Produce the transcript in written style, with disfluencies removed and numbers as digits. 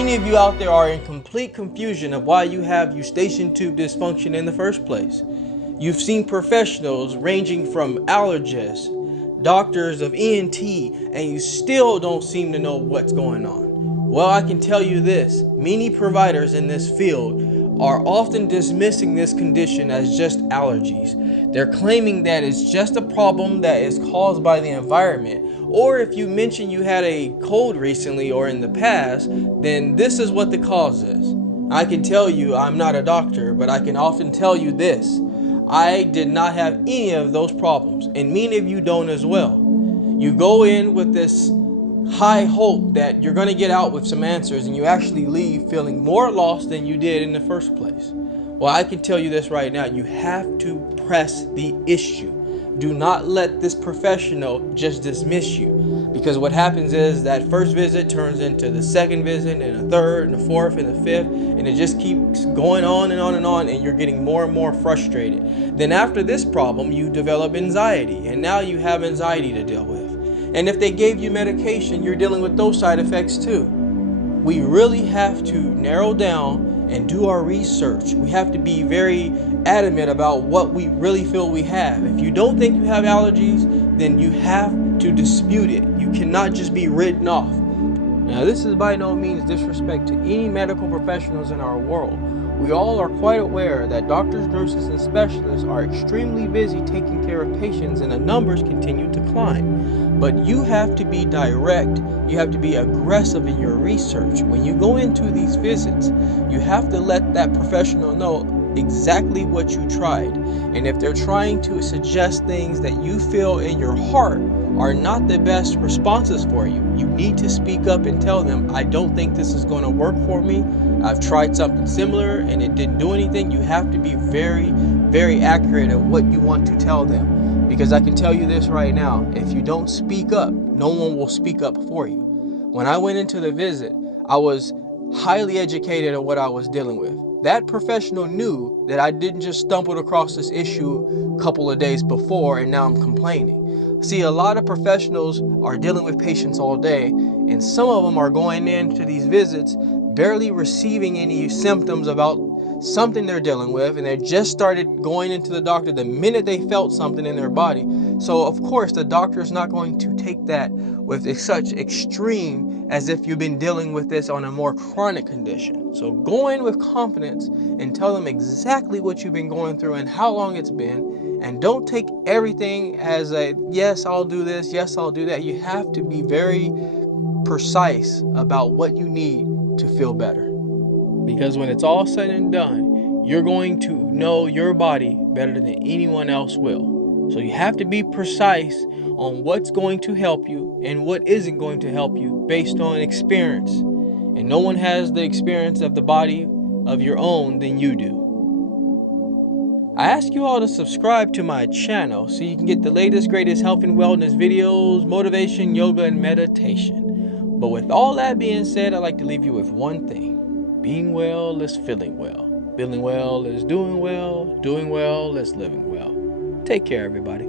Many of you out there are in complete confusion of why you have Eustachian Tube Dysfunction in the first place. You've seen professionals ranging from allergists, doctors of ENT, and you still don't seem to know what's going on. Well, I can tell you this, many providers in this field are often dismissing this condition as just allergies. They're claiming that it's just a problem that is caused by the environment, or if you mention you had a cold recently or in the past, then this is what the cause is. I can tell you I'm not a doctor, but I can often tell you this. I did not have any of those problems, and many of you don't as well. You go in with this high hope that you're going to get out with some answers, and you actually leave feeling more lost than you did in the first place. Well, I can tell you this right now, you have to press the issue. Do not let this professional just dismiss you, because what happens is that first visit turns into the second visit and a third and a fourth and a fifth, and it just keeps going on and on and on, and you're getting more and more frustrated. Then after this problem, you develop anxiety, and now you have anxiety to deal with. And if they gave you medication, you're dealing with those side effects too. We really have to narrow down and do our research. We have to be very adamant about what we really feel we have. If you don't think you have allergies, then you have to dispute it. You cannot just be written off. Now, this is by no means disrespect to any medical professionals in our world. We all are quite aware that doctors, nurses, and specialists are extremely busy taking care of patients, and the numbers continue to climb. But you have to be direct, you have to be aggressive in your research. When you go into these visits, you have to let that professional know exactly what you tried. And if they're trying to suggest things that you feel in your heart are not the best responses for you, you need to speak up and tell them, I don't think this is going to work for me. I've tried something similar and it didn't do anything. You have to be very, very accurate at what you want to tell them. Because I can tell you this right now, if you don't speak up, no one will speak up for you. When I went into the visit, I was highly educated at what I was dealing with. That professional knew that I didn't just stumble across this issue a couple of days before and now I'm complaining. See, a lot of professionals are dealing with patients all day, and some of them are going into these visits barely receiving any symptoms about something they're dealing with, and they just started going into the doctor the minute they felt something in their body. So of course the doctor is not going to take that with such extreme as if you've been dealing with this on a more chronic condition. So go in with confidence and tell them exactly what you've been going through and how long it's been, and don't take everything as a yes, I'll do this, yes, I'll do that. You have to be very precise about what you need to feel better. Because when it's all said and done, you're going to know your body better than anyone else will. So you have to be precise on what's going to help you and what isn't going to help you based on experience. And no one has the experience of the body of your own than you do. I ask you all to subscribe to my channel so you can get the latest, greatest health and wellness videos, motivation, yoga, and meditation. But with all that being said, I'd like to leave you with one thing. Being well is feeling well. Feeling well is doing well is living well. Take care, everybody.